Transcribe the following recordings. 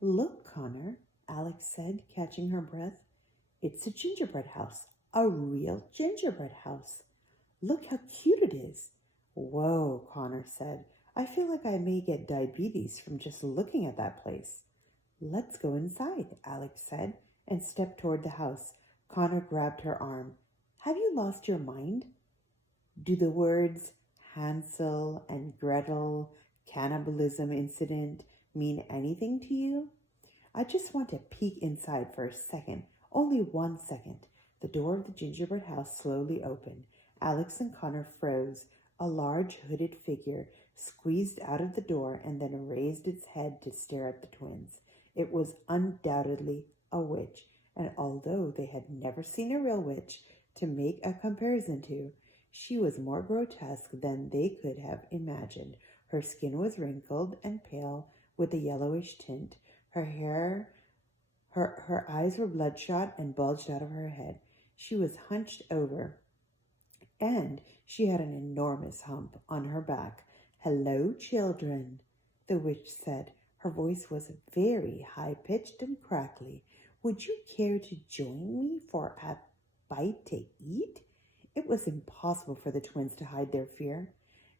Look, Connor, Alex said, catching her breath. It's a gingerbread house, a real gingerbread house. Look how cute it is. Whoa, Connor said. I feel like I may get diabetes from just looking at that place. Let's go inside, Alex said, and stepped toward the house. Connor grabbed her arm. Have you lost your mind? Do the words Hansel and Gretel, cannibalism incident mean anything to you? I just want to peek inside for a second, only 1 second. The door of the gingerbread house slowly opened. Alex and Connor froze. A large hooded figure squeezed out of the door and then raised its head to stare at the twins. It was undoubtedly a witch, and although they had never seen a real witch to make a comparison to, she was more grotesque than they could have imagined. Her skin was wrinkled and pale with a yellowish tint. Her eyes were bloodshot and bulged out of her head. She was hunched over, and she had an enormous hump on her back. Hello, children, the witch said. Her voice was very high-pitched and crackly. Would you care to join me for a bite to eat? It was impossible for the twins to hide their fear.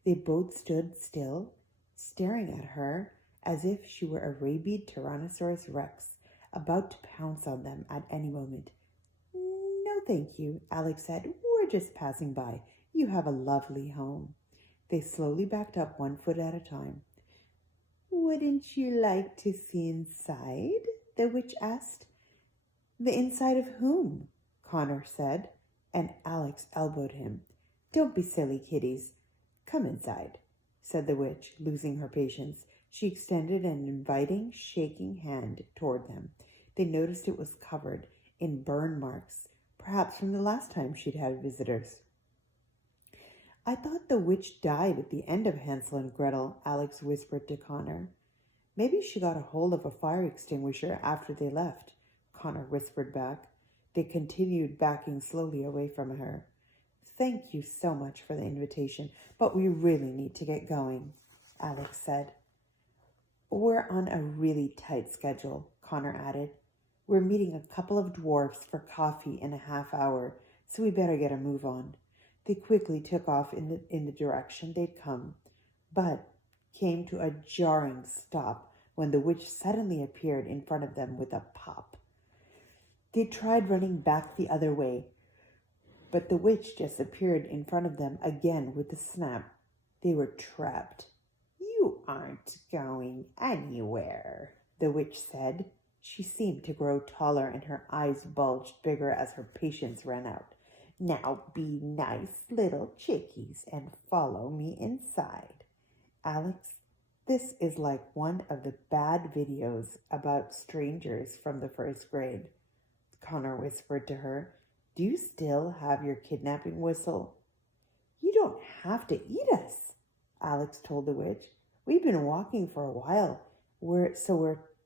They both stood still, staring at her as if she were a rabid Tyrannosaurus Rex, about to pounce on them at any moment. No, thank you, Alex said. We're just passing by. You have a lovely home. They slowly backed up 1 foot at a time. Wouldn't you like to see inside? The witch asked. The inside of whom? Connor said, and Alex elbowed him. Don't be silly, kiddies. Come inside, said the witch, losing her patience. She extended an inviting, shaking hand toward them. They noticed it was covered in burn marks, perhaps from the last time she'd had visitors. I thought the witch died at the end of Hansel and Gretel, Alex whispered to Connor. Maybe she got a hold of a fire extinguisher after they left, Connor whispered back. They continued backing slowly away from her. Thank you so much for the invitation, but we really need to get going, Alex said. We're on a really tight schedule, Connor added. We're meeting a couple of dwarfs for coffee in a half hour, so we better get a move on. They quickly took off in the direction they'd come, but came to a jarring stop when the witch suddenly appeared in front of them with a pop. They tried running back the other way, but the witch just appeared in front of them again with a snap. They were trapped. You aren't going anywhere, the witch said. She seemed to grow taller and her eyes bulged bigger as her patience ran out. Now be nice little chickies and follow me inside. Alex, this is like one of the bad videos about strangers from the first grade, Connor whispered to her. Do you still have your kidnapping whistle? You don't have to eat us, Alex told the witch. We've been walking for a while, we're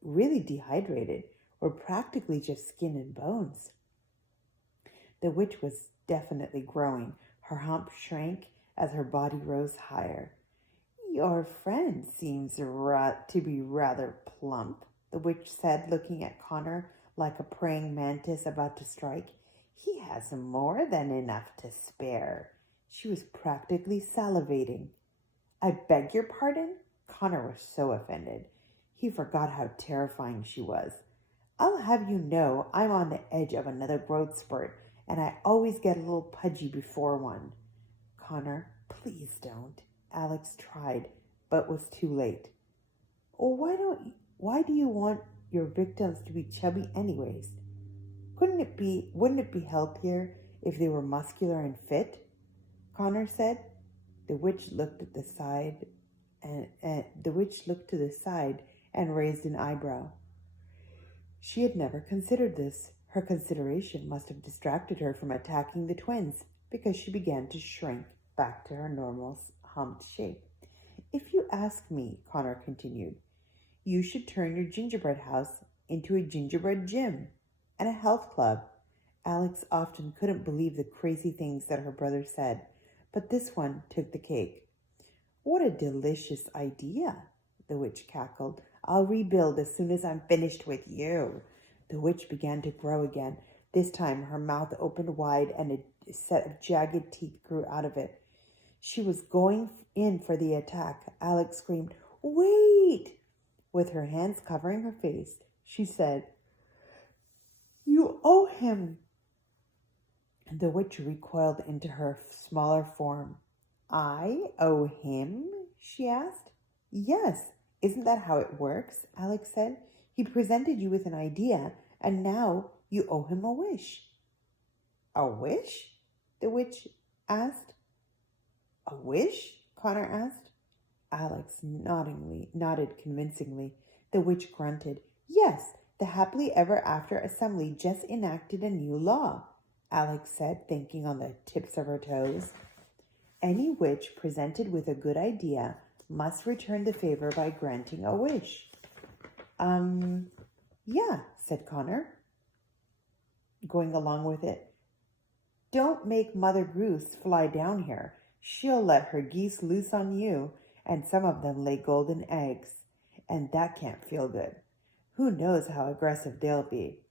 really dehydrated. We're practically just skin and bones. The witch was definitely growing. Her hump shrank as her body rose higher. Your friend seems to be rather plump, the witch said, looking at Connor like a praying mantis about to strike. He has more than enough to spare. She was practically salivating. I beg your pardon? Connor was so offended. He forgot how terrifying she was. I'll have you know I'm on the edge of another growth spurt, and I always get a little pudgy before one. Connor, please don't. Alex tried, but was too late. Why do you want your victims to be chubby anyways? Wouldn't it be healthier if they were muscular and fit? Connor said. The witch looked to the side and raised an eyebrow. She had never considered this. Her consideration must have distracted her from attacking the twins, because she began to shrink back to her normal humped shape. If you ask me, Connor continued, you should turn your gingerbread house into a gingerbread gym and a health club. Alex often couldn't believe the crazy things that her brother said, but this one took the cake. What a delicious idea, the witch cackled. I'll rebuild as soon as I'm finished with you." The witch began to grow again. This time her mouth opened wide and a set of jagged teeth grew out of it. She was going in for the attack. Alex screamed, "Wait!" With her hands covering her face, she said, "You owe him." The witch recoiled into her smaller form. "I owe him?" she asked. "Yes, isn't that how it works?" Alex said. "He presented you with an idea, and now you owe him a wish." "A wish?" the witch asked. "A wish?" Connor asked. Alex nodded convincingly. The witch grunted. "Yes, the Happily Ever After Assembly just enacted a new law," Alex said, thinking on the tips of her toes. "Any witch presented with a good idea must return the favor by granting a wish." Yeah, said Connor, going along with it. "Don't make Mother Goose fly down here. She'll let her geese loose on you, and some of them lay golden eggs, and that can't feel good. Who knows how aggressive they'll be?"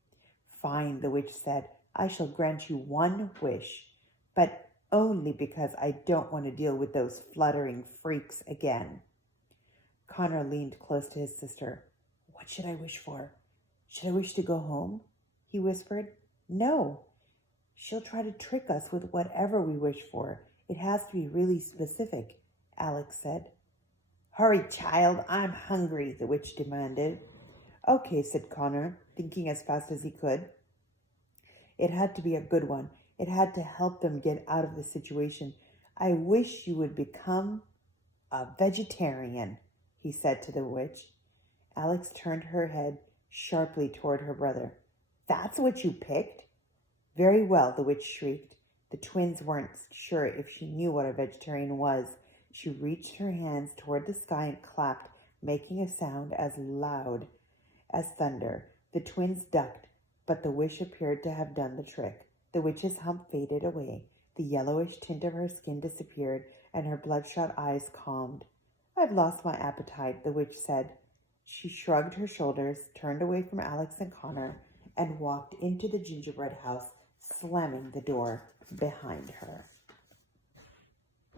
"Fine," the witch said. "I shall grant you one wish, but only because I don't want to deal with those fluttering freaks again." Connor leaned close to his sister. "What should I wish for? Should I wish to go home?" he whispered. "No. She'll try to trick us with whatever we wish for. It has to be really specific," Alex said. "Hurry, child, I'm hungry," the witch demanded. "Okay," said Connor, thinking as fast as he could. It had to be a good one. It had to help them get out of the situation. "I wish you would become a vegetarian," he said to the witch. Alex turned her head sharply toward her brother. "That's what you picked?" "Very well," the witch shrieked. The twins weren't sure if she knew what a vegetarian was. She reached her hands toward the sky and clapped, making a sound as loud as thunder. The twins ducked, but the wish appeared to have done the trick. The witch's hump faded away. The yellowish tint of her skin disappeared, and her bloodshot eyes calmed. "I've lost my appetite," the witch said. She shrugged her shoulders, turned away from Alex and Connor, and walked into the gingerbread house, slamming the door behind her.